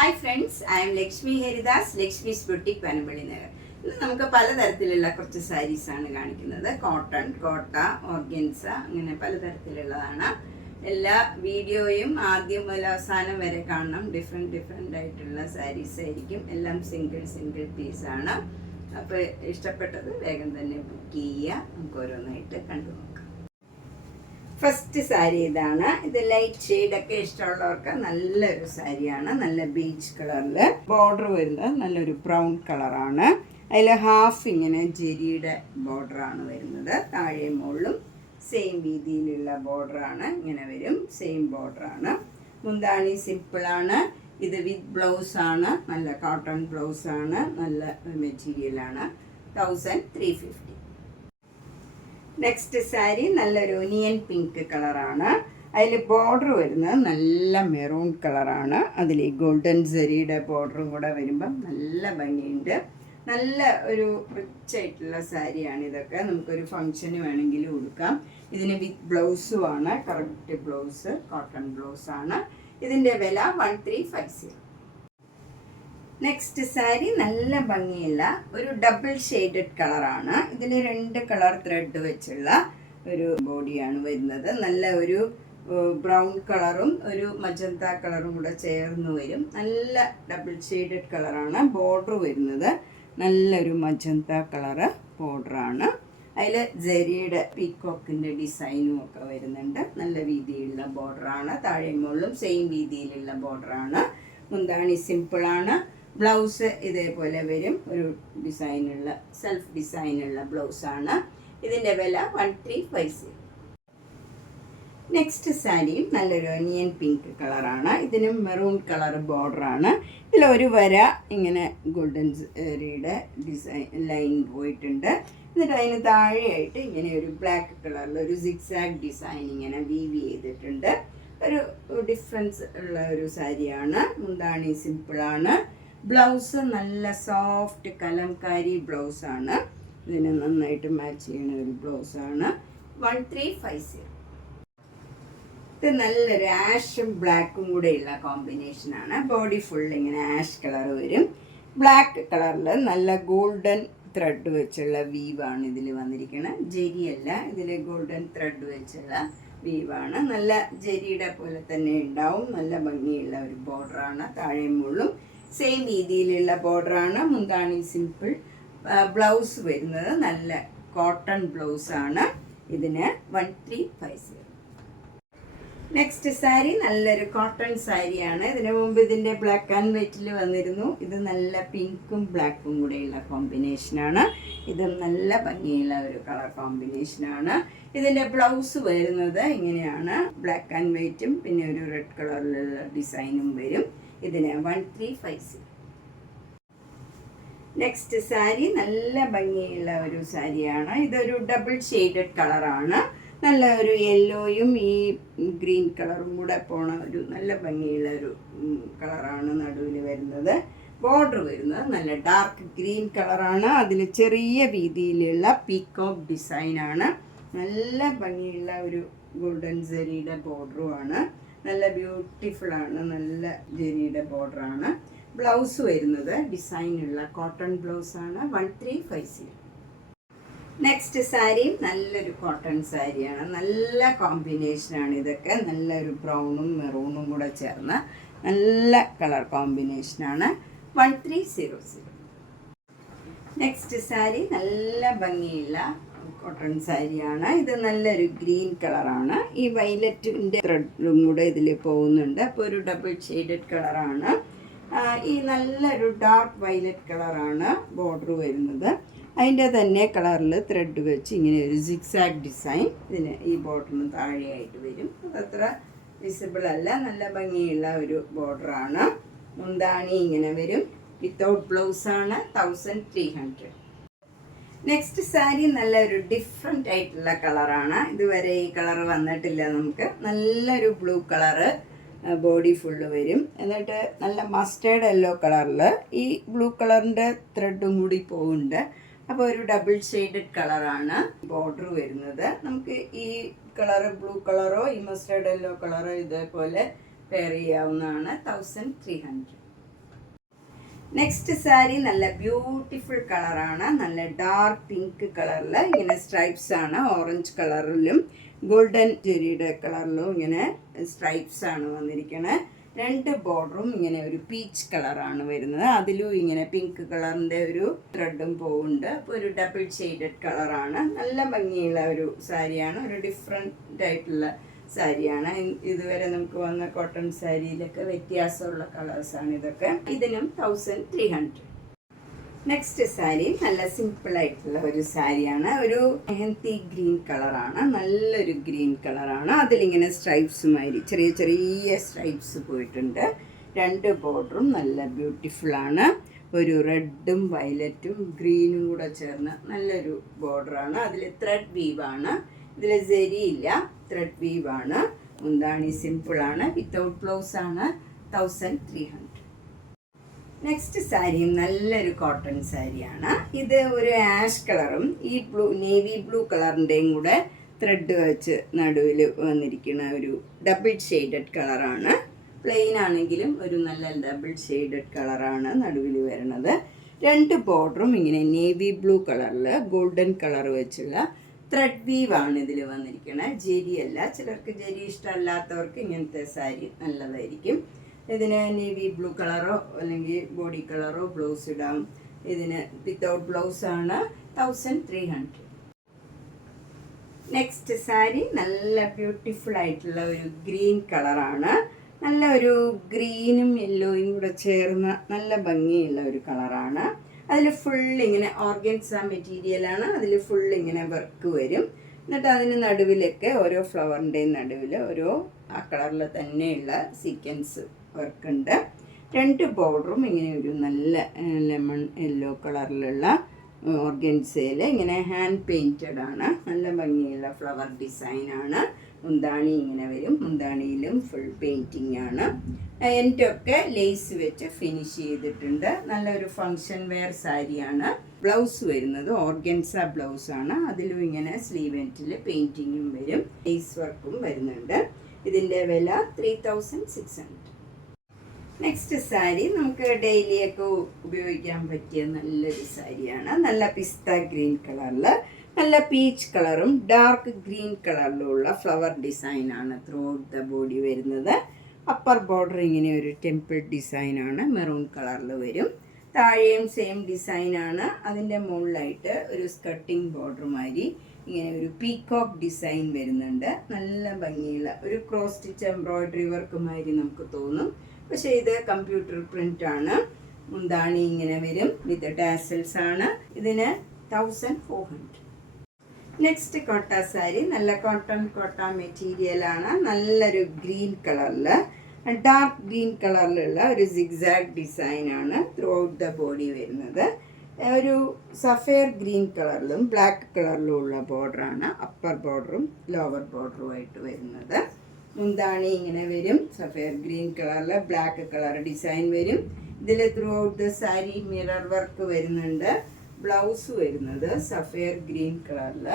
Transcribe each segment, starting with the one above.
Hi friends, I M Lakshmi Haridas, Lakshmi's boutique Panampilly Nagar. ഇന്ന് നമുക്ക് പലതരത്തിലുള്ള കുറച്ച് സാരീസാണ് കാണിക്കുന്നത്. കോട്ടൺ, കോട്ട, ഓർഗൻസ, അങ്ങനെ പലതരത്തിലുള്ളതാണ്. എല്ലാ വീഡിയോയും ആദ്യം മുതൽ അവസാനം വരെ കാണണം. ഡിഫറെൻ്റ് ആയിട്ടുള്ള സാരീസ് ആയിരിക്കും. എല്ലാം സിംഗിൾ പീസാണ്. അപ്പോൾ ഇഷ്ടപ്പെട്ടത് വേഗം തന്നെ ബുക്ക് ചെയ്യുക. നമുക്ക് ഓരോന്നായിട്ട് കണ്ടു നോക്കാം. ഫസ്റ്റ് സാരി ഇതാണ്. ഇത് ലൈറ്റ് ഷെയ്ഡൊക്കെ ഇഷ്ടമുള്ളവർക്ക് നല്ലൊരു സാരിയാണ്. നല്ല ബീച്ച് കളറിൽ ബോർഡർ വരുന്നത് നല്ലൊരു ബ്രൗൺ കളറാണ്. അതിൽ ഹാഫ് ഇങ്ങനെ ജെരിയുടെ ബോർഡറാണ് വരുന്നത്. താഴെയും മുകളിലും സെയിം രീതിയിലുള്ള ബോർഡറാണ് ഇങ്ങനെ വരും. സെയിം ബോർഡറാണ്. മുന്താണി സിമ്പിളാണ്. ഇത് വിത്ത് ബ്ലൗസാണ്. നല്ല കോട്ടൺ ബ്ലൗസാണ്. നല്ല മെറ്റീരിയലാണ്. 1350. നെക്സ്റ്റ് സാരി നല്ലൊരു ഒനിയൻ പിങ്ക് കളറാണ്. അതിൽ ബോർഡർ വരുന്നത് നല്ല മെറൂൺ കളറാണ്. അതിൽ ഈ ഗോൾഡൻ സെറിയുടെ ബോർഡറും കൂടെ വരുമ്പം നല്ല ഭംഗിയുണ്ട്. നല്ല ഒരു റിച്ച് ആയിട്ടുള്ള സാരിയാണ് ഇതൊക്കെ. നമുക്കൊരു ഫങ്ഷന് വേണമെങ്കിൽ ഉടുക്കാം. ഇതിന് വിത്ത് ബ്ലൗസുമാണ്. കറക്റ്റ് ബ്ലൗസ് കോട്ടൺ ബ്ലൗസാണ്. ഇതിൻ്റെ വില 1350. നെക്സ്റ്റ് സാരി നല്ല ഭംഗിയുള്ള ഒരു ഡബിൾ ഷെയ്ഡഡ് കളറാണ്. ഇതിൽ 2 കളർ ത്രെഡ് വെച്ചുള്ള ഒരു ബോഡിയാണ് വരുന്നത്. നല്ല ഒരു ബ്രൗൺ കളറും ഒരു മജന്ത കളറും കൂടെ ചേർന്ന് വരും. നല്ല ഡബിൾ ഷെയ്ഡഡ് കളറാണ്. ബോർഡർ വരുന്നത് നല്ലൊരു മജന്ത കളറ് ബോർഡറാണ്. അതിൽ ജെറിയുടെ പീക്കോക്കിൻ്റെ ഡിസൈനും ഒക്കെ വരുന്നുണ്ട്. നല്ല വീതിയുള്ള ബോർഡറാണ്. താഴെ മുകളിലും സെയിം വീതിയിലുള്ള ബോർഡറാണ്. മുന്താണി സിമ്പിളാണ്. ബ്ലൗസ് ഇതേപോലെ വരും. ഒരു ഡിസൈനുള്ള സെൽഫ് ഡിസൈനുള്ള ബ്ലൗസാണ്. ഇതിൻ്റെ വില 1350. നെക്സ്റ്റ് സാരിയും നല്ലൊരു ഒനിയൻ പിങ്ക് കളറാണ്. ഇതിനും മെറൂൺ കളർ ബോർഡറാണ്. ഇതിലൊരു വര ഇങ്ങനെ ഗോൾഡൻ സെറിയുടെ ഡിസൈൻ ലൈൻ പോയിട്ടുണ്ട്. എന്നിട്ട് അതിന് താഴെയായിട്ട് ഇങ്ങനെ ഒരു ബ്ലാക്ക് കളറിൽ ഒരു സിക്സാഗ് ഡിസൈൻ ഇങ്ങനെ വീവ് ചെയ്തിട്ടുണ്ട്. ഒരു ഡിഫറൻസ് ഉള്ള ഒരു സാരിയാണ്. മുന്താണി സിമ്പിളാണ്. ബ്ലൗസ് നല്ല സോഫ്റ്റ് കലംകാരി ബ്ലൗസാണ്. ഇതിന് നന്നായിട്ട് മാച്ച് ചെയ്യുന്ന ഒരു ബ്ലൗസാണ്. 1350. ഇത് നല്ലൊരു ആഷും ബ്ലാക്കും കൂടെയുള്ള കോമ്പിനേഷനാണ്. ബോഡി ഫുൾ ഇങ്ങനെ ആഷ് കളർ വരും. ബ്ലാക്ക് കളറിൽ നല്ല ഗോൾഡൻ ത്രെഡ് വെച്ചുള്ള വീവാണ് ഇതിൽ വന്നിരിക്കുന്നത്. ജെരിയല്ല, ഇതിൽ ഗോൾഡൻ ത്രെഡ് വെച്ചുള്ള വീവാണ്. നല്ല ജെരിയുടെ പോലെ തന്നെ ഉണ്ടാവും. നല്ല ഭംഗിയുള്ള ഒരു ബോർഡറാണ്. താഴെ മുള്ളും സെയിം രീതിയിലുള്ള ബോർഡറാണ്. മുന്താണി സിമ്പിൾ. ബ്ലൗസ് വരുന്നത് നല്ല കോട്ടൺ ബ്ലൗസാണ്. ഇതിന് 1350. നെക്സ്റ്റ് സാരി നല്ലൊരു കോട്ടൺ സാരിയാണ്. ഇതിനു മുമ്പ് ഇതിൻ്റെ ബ്ലാക്ക് ആൻഡ് വൈറ്റിൽ വന്നിരുന്നു. ഇത് നല്ല പിങ്കും ബ്ലാക്കും കൂടെയുള്ള കോമ്പിനേഷനാണ്. ഇത് നല്ല ഭംഗിയുള്ള ഒരു കളർ കോമ്പിനേഷനാണ്. ഇതിൻ്റെ ബ്ലൗസ് വരുന്നത് ഇങ്ങനെയാണ്. ബ്ലാക്ക് ആൻഡ് വൈറ്റും പിന്നെ ഒരു റെഡ് കളറിലുള്ള ഡിസൈനും വരും. ഇതിന് 1350. നെക്സ്റ്റ് സാരി നല്ല ഭംഗിയുള്ള ഒരു സാരിയാണ്. ഇതൊരു ഡബിൾ ഷെയ്ഡഡ് കളറാണ്. നല്ല ഒരു യെല്ലോയും ഈ ഗ്രീൻ കളറും കൂടെ പോണ ഒരു നല്ല ഭംഗിയുള്ള ഒരു കളറാണ് നടുവിൽ വരുന്നത്. ബോർഡർ വരുന്നത് നല്ല ഡാർക്ക് ഗ്രീൻ കളറാണ്. അതിൽ ചെറിയ വീതിയിലുള്ള പീക്കോക്ക് ഡിസൈനാണ്. നല്ല ഭംഗിയുള്ള ഒരു ഗോൾഡൻ സെറിയുടെ ബോർഡറുമാണ്. നല്ല ബ്യൂട്ടിഫുള്ളാണ്. നല്ല ജെറിയുടെ ബോർഡറാണ്. ബ്ലൗസ് വരുന്നത് ഡിസൈനുള്ള കോട്ടൺ ബ്ലൗസാണ്. 1350. നെക്സ്റ്റ് സാരി നല്ലൊരു കോട്ടൺ സാരിയാണ്. നല്ല കോമ്പിനേഷനാണ് ഇതൊക്കെ. നല്ലൊരു ബ്രൗണും മെറൂണും കൂടെ ചേർന്ന നല്ല കളർ കോമ്പിനേഷനാണ്. 1300. നെക്സ്റ്റ് സാരി നല്ല ഭംഗിയുള്ള കോട്ടൺ സാരിയാണ്. ഇത് നല്ലൊരു ഗ്രീൻ കളറാണ്. ഈ വയലറ്റിൻ്റെ ത്രെഡും കൂടെ ഇതിൽ പോകുന്നുണ്ട്. അപ്പോൾ ഒരു ഡബിൾ ഷെയ്ഡഡ് കളറാണ്. ഈ നല്ലൊരു ഡാർക്ക് വയലറ്റ് കളറാണ് ബോർഡർ വരുന്നത്. അതിൻ്റെ തന്നെ കളറിൽ ത്രെഡ് വെച്ച് ഇങ്ങനെ ഒരു സിക്സാഗ് ഡിസൈൻ ഇതിന് ഈ ബോർഡറിന് താഴെയായിട്ട് വരും. അതത്ര വിസിബിൾ അല്ല. നല്ല ഭംഗിയുള്ള ഒരു ബോർഡറാണ്. മുന്താണി ഇങ്ങനെ വരും. വിത്തൗട്ട് ബ്ലൗസാണ്. 1300. നെക്സ്റ്റ് സാരി നല്ലൊരു ഡിഫറെൻ്റ് ആയിട്ടുള്ള കളറാണ്. ഇതുവരെ ഈ കളർ വന്നിട്ടില്ല നമുക്ക്. നല്ലൊരു ബ്ലൂ കളറ് ബോഡി ഫുള്ള് വരും. എന്നിട്ട് നല്ല മസ്റ്റേർഡ് യെല്ലോ കളറിൽ ഈ ബ്ലൂ കളറിൻ്റെ ത്രെഡും കൂടി പോകുന്നുണ്ട്. അപ്പോൾ ഒരു ഡബിൾ ഷെയ്ഡഡ് കളറാണ് ബോർഡർ വരുന്നത്. നമുക്ക് ഈ കളറ് ബ്ലൂ കളറോ ഈ മസ്റ്റേർഡ് യെല്ലോ കളറോ ഇതേപോലെ പെയർ ചെയ്യാവുന്നതാണ്. 1300. നെക്സ്റ്റ് സാരി നല്ല ബ്യൂട്ടിഫുൾ കളറാണ്. നല്ല ഡാർക്ക് പിങ്ക് കളറിൽ ഇങ്ങനെ സ്ട്രൈപ്സ് ആണ്. ഓറഞ്ച് കളറിലും ഗോൾഡൻ ജെറിയുടെ കളറിലും ഇങ്ങനെ സ്ട്രൈപ്സ് ആണ് വന്നിരിക്കുന്നത്. രണ്ട് ബോർഡറും ഇങ്ങനെ ഒരു പീച്ച് കളറാണ് വരുന്നത്. അതിലും ഇങ്ങനെ പിങ്ക് കളറിൻ്റെ ഒരു ത്രെഡും പോകുന്നുണ്ട്. അപ്പോൾ ഒരു ഡബിൾ ഷെയ്ഡഡ് കളറാണ്. നല്ല ഭംഗിയുള്ള ഒരു സാരിയാണ്. ഒരു ഡിഫറെൻ്റ് ആയിട്ടുള്ള സാരിയാണ്. ഇതുവരെ നമുക്ക് വന്ന കോട്ടൺ സാരിയിലൊക്കെ വ്യത്യാസമുള്ള കളേഴ്സാണ് ഇതൊക്കെ. ഇതിനും 1300. നെക്സ്റ്റ് സാരി നല്ല സിമ്പിൾ ആയിട്ടുള്ള ഒരു സാരിയാണ്. ഒരു മെഹന്തി ഗ്രീൻ കളറാണ്. നല്ലൊരു ഗ്രീൻ കളറാണ്. അതിലിങ്ങനെ സ്ട്രൈപ്സുമാതിരി ചെറിയ ചെറിയ സ്ട്രൈപ്സ് പോയിട്ടുണ്ട്. രണ്ട് ബോർഡറും നല്ല ബ്യൂട്ടിഫുൾ ആണ്. ഒരു റെഡും വയലറ്റും ഗ്രീനും കൂടെ ചേർന്ന് നല്ലൊരു ബോർഡറാണ്. അതിൽ ത്രെഡ് വീവാണ്. ഇതിൽ ജെരിയില്ല, ത്രെഡ് വീവാണ്. മുന്താണി സിമ്പിളാണ്. വിത്തൗട്ട് ബ്ലൗസ് ആണ്. 1300. നെക്സ്റ്റ് സാരിയും നല്ലൊരു കോട്ടൺ സാരിയാണ്. ഇത് ഒരു ആഷ് കളറും ഈ നേവി ബ്ലൂ കളറിൻ്റെയും കൂടെ ത്രെഡ് വെച്ച് നടുവിൽ വന്നിരിക്കുന്ന ഒരു ഡബിൾ ഷെയ്ഡഡ് കളറാണ്. പ്ലെയിൻ ആണെങ്കിലും ഒരു നല്ല ഡബിൾ ഷെയ്ഡഡ് കളറാണ് നടുവിൽ വരുന്നത്. രണ്ട് ബോർഡറും ഇങ്ങനെ നേവി ബ്ലൂ കളറിൽ ഗോൾഡൻ കളർ വെച്ചുള്ള ത്രെഡ് വീവാണ് ഇതിൽ വന്നിരിക്കുന്നത്. ജെരിയല്ല. ചിലർക്ക് ജെരി ഇഷ്ടമല്ലാത്തവർക്ക് ഇങ്ങനത്തെ സാരി നല്ലതായിരിക്കും. ഇതിന് നേവി ബ്ലൂ കളറോ അല്ലെങ്കിൽ ബോഡി കളറോ ബ്ലൗസ് ഇടാം. ഇതിന് വിത്തൗട്ട് ബ്ലൗസാണ്. 1300. നെക്സ്റ്റ് സാരി നല്ല ബ്യൂട്ടിഫുൾ ആയിട്ടുള്ള ഒരു ഗ്രീൻ കളറാണ്. നല്ല ഒരു ഗ്രീനും യെല്ലോയും കൂടെ ചേർന്ന നല്ല ഭംഗിയുള്ള ഒരു കളറാണ്. അതിൽ ഫുൾ ഇങ്ങനെ ഓർഗൻസ മെറ്റീരിയലാണ്. അതിൽ ഫുൾ ഇങ്ങനെ വർക്ക് വരും. എന്നിട്ട് അതിന് നടുവിലൊക്കെ ഓരോ ഫ്ലവറിൻ്റെയും നടുവിൽ ഓരോ ആ കളറിൽ തന്നെയുള്ള സീക്വൻസ് വർക്കുണ്ട്. രണ്ട് ബോർഡറും ഇങ്ങനെ ഒരു നല്ല ലെമൺ യെല്ലോ കളറിലുള്ള ഓർഗൻസയിൽ ഇങ്ങനെ ഹാൻഡ് പെയിൻറ്റഡ് ആണ്. നല്ല ഭംഗിയുള്ള ഫ്ലവർ ഡിസൈനാണ്. മുന്താണി ഇങ്ങനെ വരും. മുന്താണിയിലും ഫുൾ പെയിൻറ്റിങ് ആണ്. എൻ്റെയൊക്കെ ലേസ് വെച്ച് ഫിനിഷ് ചെയ്തിട്ടുണ്ട്. നല്ലൊരു ഫങ്ഷൻ വെയർ സാരിയാണ്. ബ്ലൗസ് വരുന്നത് ഓർഗൻസ ബ്ലൗസാണ്. അതിലും ഇങ്ങനെ സ്ലീവ് എൻഡിൽ പെയിൻറ്റിങ്ങും വരും. ലേസ് വർക്കും വരുന്നുണ്ട്. ഇതിൻ്റെ വില 3600. നെക്സ്റ്റ് സാരി നമുക്ക് ഡെയിലിയൊക്കെ ഉപയോഗിക്കാൻ പറ്റിയ നല്ലൊരു സാരിയാണ്. നല്ല പിസ്ത ഗ്രീൻ കളറിൽ നല്ല പീച്ച് കളറും ഡാർക്ക് ഗ്രീൻ കളറിലുള്ള ഫ്ലവർ ഡിസൈനാണ് ത്രൂ ഔട്ട് ദ ബോഡി വരുന്നത്. അപ്പർ ബോർഡർ ഇങ്ങനെ ഒരു ടെമ്പിൾ ഡിസൈനാണ്. മെറൂൺ കളറിൽ വരും. താഴെയും സെയിം ഡിസൈനാണ്. അതിൻ്റെ മുകളിലായിട്ട് ഒരു സ്കർട്ടിങ് ബോർഡർ മാതിരി ഇങ്ങനെ ഒരു പീകോക്ക് ഡിസൈൻ വരുന്നുണ്ട്. നല്ല ഭംഗിയുള്ള ഒരു ക്രോസ് സ്റ്റിച്ച് എംബ്രോയിഡറി വർക്ക് മാതിരി നമുക്ക് തോന്നും. പക്ഷേ ഇത് കമ്പ്യൂട്ടർ പ്രിൻ്റ് ആണ്. മുന്താണി ഇങ്ങനെ വരും. വിത്ത് ടാസൽസ് ആണ്. ഇതിന് 1400. നെക്സ്റ്റ് കോട്ട സാരി നല്ല കോട്ട മെറ്റീരിയലാണ്. നല്ലൊരു ഗ്രീൻ കളറിൽ ഡാർക്ക് ഗ്രീൻ കളറിലുള്ള ഒരു സിഗ്സാഗ് ഡിസൈനാണ് ത്രൂ ഔട്ട് ദ ബോഡി വരുന്നത്. ഒരു സഫയർ ഗ്രീൻ കളറിലും ബ്ലാക്ക് കളറിലും ഉള്ള ബോർഡറാണ്. അപ്പർ ബോർഡറും ലോവർ ബോർഡറുമായിട്ട് വരുന്നത്. മുന്താണി ഇങ്ങനെ വരും. സഫയർ ഗ്രീൻ കളറിൽ ബ്ലാക്ക് കളർ ഡിസൈൻ വരും. ഇതിൽ through out the sari mirror work വരുന്നുണ്ട്. ബ്ലൗസ് വരുന്നത് സഫയർ ഗ്രീൻ കളറിൽ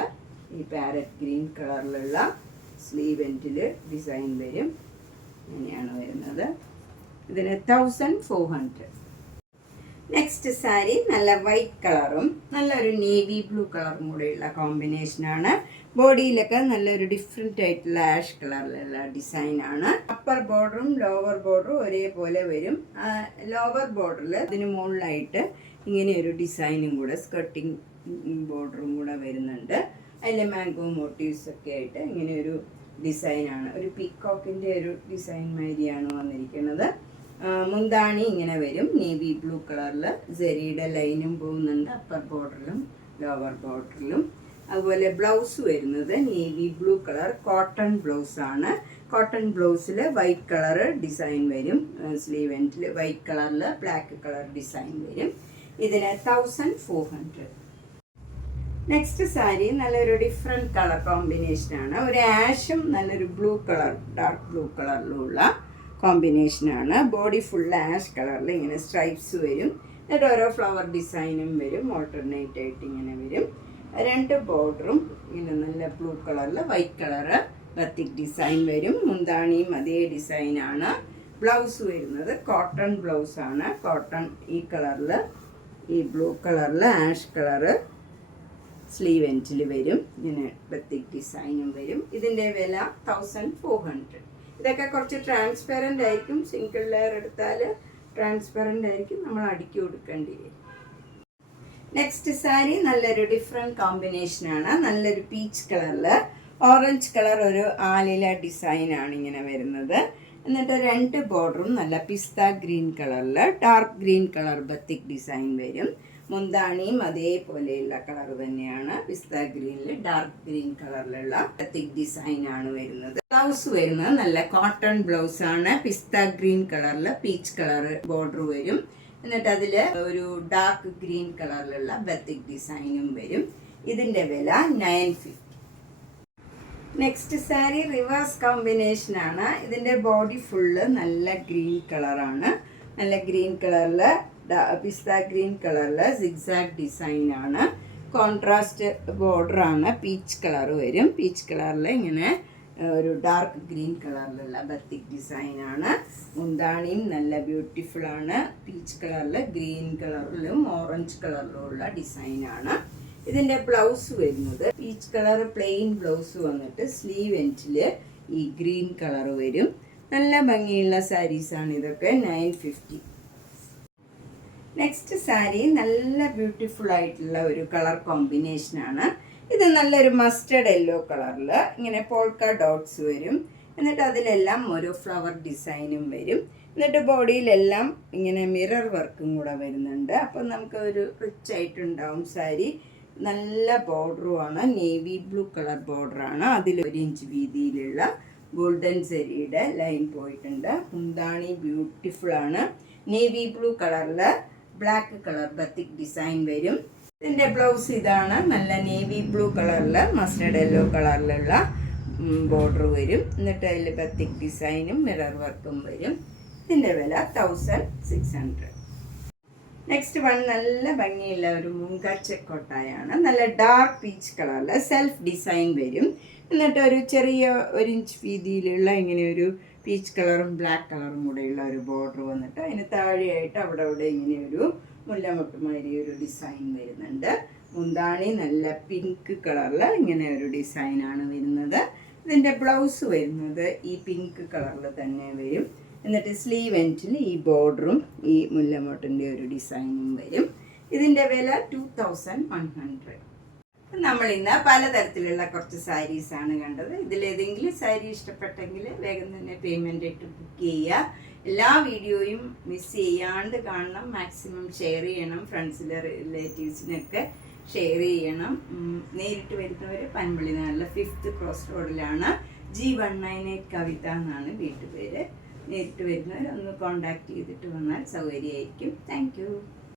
ഈ പാരറ്റ് ഗ്രീൻ കളറിലുള്ള സ്ലീവ് എൻഡിൽ ഡിസൈൻ വരും. ഇങ്ങനെയാണ് വരുന്നത്. ഇതിന് 1400. നെക്സ്റ്റ് സാരി നല്ല വൈറ്റ് കളറും നല്ലൊരു നേവി ബ്ലൂ കളറും കൂടെയുള്ള കോമ്പിനേഷനാണ്. ബോഡിയിലൊക്കെ നല്ലൊരു ഡിഫറെൻ്റ് ആയിട്ടുള്ള ആഷ് കളറിലുള്ള ഡിസൈനാണ്. അപ്പർ ബോർഡറും ലോവർ ബോർഡറും ഒരേപോലെ വരും. ലോവർ ബോർഡറിൽ ഇതിന് മുകളിലായിട്ട് ഇങ്ങനെ ഒരു ഡിസൈനും കൂടെ സ്കർട്ടിങ് ബോർഡറും കൂടെ വരുന്നുണ്ട്. അതിൽ മാംഗോ മോട്ടീവ്സ് ഒക്കെ ആയിട്ട് ഇങ്ങനെ ഒരു ഡിസൈനാണ്. ഒരു പീക്കോക്കിൻ്റെ ഒരു ഡിസൈൻ മാതിരിയാണ് വന്നിരിക്കുന്നത്. മുന്താണി ഇങ്ങനെ വരും. നേവി ബ്ലൂ കളറിൽ ജെറിയുടെ ലൈനും പോകുന്നുണ്ട് അപ്പർ ബോർഡറിലും ലോവർ ബോർഡറിലും. അതുപോലെ ബ്ലൗസ് വരുന്നത് നേവി ബ്ലൂ കളർ കോട്ടൺ ബ്ലൗസാണ്. കോട്ടൺ ബ്ലൗസിൽ വൈറ്റ് കളർ ഡിസൈൻ വരും. സ്ലീവ് എൻഡിൽ വൈറ്റ് കളറിൽ ബ്ലാക്ക് കളർ ഡിസൈൻ വരും. ഇതിന് 1400. നെക്സ്റ്റ് സാരി നല്ലൊരു ഡിഫറെൻറ്റ് കളർ കോമ്പിനേഷനാണ്. ഒരു ആഷും നല്ലൊരു ബ്ലൂ കളർ ഡാർക്ക് ബ്ലൂ കളറിലുള്ള കോമ്പിനേഷനാണ്. ബോഡി ഫുൾ ആഷ് കളറിൽ ഇങ്ങനെ സ്ട്രൈപ്സ് വരും. എന്നിട്ട് ഓരോ ഫ്ലവർ ഡിസൈനും വരും. ഓൾട്ടർനേറ്റ് ആയിട്ട് ഇങ്ങനെ വരും. രണ്ട് ബോർഡറും ഇങ്ങനെ നല്ല ബ്ലൂ കളറിൽ വൈറ്റ് കളറ് ബത്തിക് ഡിസൈൻ വരും. മുന്താണിയും അതേ ഡിസൈനാണ്. ബ്ലൗസ് വരുന്നത് കോട്ടൺ ബ്ലൗസാണ്. കോട്ടൺ ഈ കളറിൽ, ഈ ബ്ലൂ കളറിൽ ആഷ് കളറ് സ്ലീവ് എൻഡിൽ വരും. ഇങ്ങനെ ബത്തിക് ഡിസൈനും വരും. ഇതിൻ്റെ വില 1400. ഇതൊക്കെ കുറച്ച് ട്രാൻസ്പെറൻ്റ് ആയിരിക്കും. സിംഗിൾ ലെയർ എടുത്താൽ ട്രാൻസ്പെറൻ്റ് ആയിരിക്കും, നമ്മൾ അടുക്കി കൊടുക്കേണ്ടി വരും. നെക്സ്റ്റ് സാരി നല്ലൊരു ഡിഫറെൻറ്റ് കോമ്പിനേഷനാണ്. നല്ലൊരു പീച്ച് കളറിൽ ഓറഞ്ച് കളർ ഒരു ആലില ഡിസൈനാണ് ഇങ്ങനെ വരുന്നത്. എന്നിട്ട് 2 ബോർഡറും നല്ല പിസ്ത ഗ്രീൻ കളറിൽ dark green colour batik design വരും. മുന്താണിയും അതേപോലെയുള്ള കളർ തന്നെയാണ്. പിസ്ത ഗ്രീനിൽ ഡാർക്ക് ഗ്രീൻ കളറിലുള്ള ബത്തിക് ഡിസൈനാണ് വരുന്നത്. ബ്ലൗസ് വരുന്നത് നല്ല കോട്ടൺ ബ്ലൗസാണ്. പിസ്ത ഗ്രീൻ കളറിൽ പീച്ച് കളർ ബോർഡർ വരും. എന്നിട്ട് അതിൽ ഒരു ഡാർക്ക് ഗ്രീൻ കളറിലുള്ള ബത്തിക് ഡിസൈനും വരും. ഇതിൻ്റെ വില 950. നെക്സ്റ്റ് സാരി റിവേഴ്സ് കോമ്പിനേഷനാണ്. ഇതിൻ്റെ ബോഡി ഫുള്ള് നല്ല ഗ്രീൻ കളറാണ്. നല്ല ഗ്രീൻ കളറിൽ പിസ്ത ഗ്രീൻ കളറിൽ സിഗ്സാഗ് ഡിസൈനാണ്. കോൺട്രാസ്റ്റ് ബോർഡറാണ്. പീച്ച് കളർ വരും. പീച്ച് കളറിൽ ഇങ്ങനെ ഒരു ഡാർക്ക് ഗ്രീൻ കളറിലുള്ള ബത്തിക് ഡിസൈനാണ്. മുന്താണിയും നല്ല ബ്യൂട്ടിഫുള്ളാണ്. പീച്ച് കളറിൽ ഗ്രീൻ കളറിലും ഓറഞ്ച് കളറിലും ഉള്ള ഡിസൈനാണ്. ഇതിൻ്റെ ബ്ലൗസ് വരുന്നത് പീച്ച് കളർ പ്ലെയിൻ ബ്ലൗസ് വന്നിട്ട് സ്ലീവ് എൻഡിൽ ഈ ഗ്രീൻ കളർ വരും. നല്ല ഭംഗിയുള്ള സാരീസാണ് ഇതൊക്കെ. 950. നെക്സ്റ്റ് സാരി നല്ല ബ്യൂട്ടിഫുൾ ആയിട്ടുള്ള ഒരു കളർ കോമ്പിനേഷനാണ്. ഇത് നല്ലൊരു മസ്റ്റർഡ് യെല്ലോ കളറിൽ ഇങ്ങനെ പോൾക്ക ഡോട്ട്സ് വരും. എന്നിട്ട് അതിലെല്ലാം ഒരു ഫ്ലവർ ഡിസൈനും വരും. എന്നിട്ട് ബോഡിയിലെല്ലാം ഇങ്ങനെ മിറർ വർക്കും കൂടെ വരുന്നുണ്ട്. അപ്പം നമുക്ക് ഒരു റിച്ച് ആയിട്ടുണ്ടാവും സാരി. നല്ല ബോർഡറുമാണ്. നേവി ബ്ലൂ കളർ ബോർഡറാണ്. അതിൽ 1 ഇഞ്ച് വീതിയിലുള്ള ഗോൾഡൻ സെരിയുടെ ലൈൻ പോയിട്ടുണ്ട്. മുന്താണി ബ്യൂട്ടിഫുള്ളാണ്. നേവി ബ്ലൂ കളറിൽ ബ്ലാക്ക് കളർ ബത്തിക് ഡിസൈൻ വരും. ഇതിൻ്റെ ബ്ലൗസ് ഇതാണ്. നല്ല നേവി ബ്ലൂ കളറിൽ മസ്റ്റർഡ് യെല്ലോ കളറിലുള്ള ബോർഡർ വരും. എന്നിട്ട് അതിൽ ബത്തിക് ഡിസൈനും മിറർ വർക്കും വരും. ഇതിൻ്റെ വില 1600. നെക്സ്റ്റ് വൺ നല്ല ഭംഗിയുള്ള ഒരു മുങ്കാച്ചക്കോട്ടായാണ്. നല്ല ഡാർക്ക് പീച്ച് കളറിൽ സെൽഫ് ഡിസൈൻ വരും. എന്നിട്ട് ഒരു ചെറിയ 1 ഇഞ്ച് വീതിയിലുള്ള ഇങ്ങനെ ഒരു പീച്ച് കളറും ബ്ലാക്ക് കളറും കൂടെയുള്ള ഒരു ബോർഡർ വന്നിട്ട് അതിന് താഴെയായിട്ട് അവിടെ ഇങ്ങനെ ഒരു മുല്ലമൊട്ടുമാതിരി ഒരു ഡിസൈൻ വരുന്നുണ്ട്. മുന്താണി നല്ല പിങ്ക് കളറിൽ ഇങ്ങനെ ഒരു ഡിസൈനാണ് വരുന്നത്. ഇതിൻ്റെ ബ്ലൗസ് വരുന്നത് ഈ പിങ്ക് കളറിൽ തന്നെ വരും. എന്നിട്ട് സ്ലീവ് എൻഡിൽ ഈ ബോർഡറും ഈ മുല്ലമൊട്ടിൻ്റെ ഒരു ഡിസൈനും വരും. ഇതിൻ്റെ വില 2100. നമ്മൾ ഇന്ന് പലതരത്തിലുള്ള കുറച്ച് സാരീസാണ് കണ്ടത്. ഇതിലേതെങ്കിലും സാരി ഇഷ്ടപ്പെട്ടെങ്കിൽ വേഗം തന്നെ പേയ്മെൻ്റ് ഇട്ട് ബുക്ക് ചെയ്യുക. എല്ലാ വീഡിയോയും മിസ് ചെയ്യാണ്ട് കാണണം. മാക്സിമം ഷെയർ ചെയ്യണം. ഫ്രണ്ട്സിലെ റിലേറ്റീവ്സിനൊക്കെ ഷെയർ ചെയ്യണം. നേരിട്ട് വരുന്നവർ പൻപള്ളി നല്ല 5th ക്രോസ് റോഡിലാണ്. G198 കവിത എന്നാണ് വീട്ടുപേര്. നേരിട്ട് വരുന്നവർ ഒന്ന് കോണ്ടാക്ട് ചെയ്തിട്ട് വന്നാൽ സൗകര്യമായിരിക്കും. Thank you.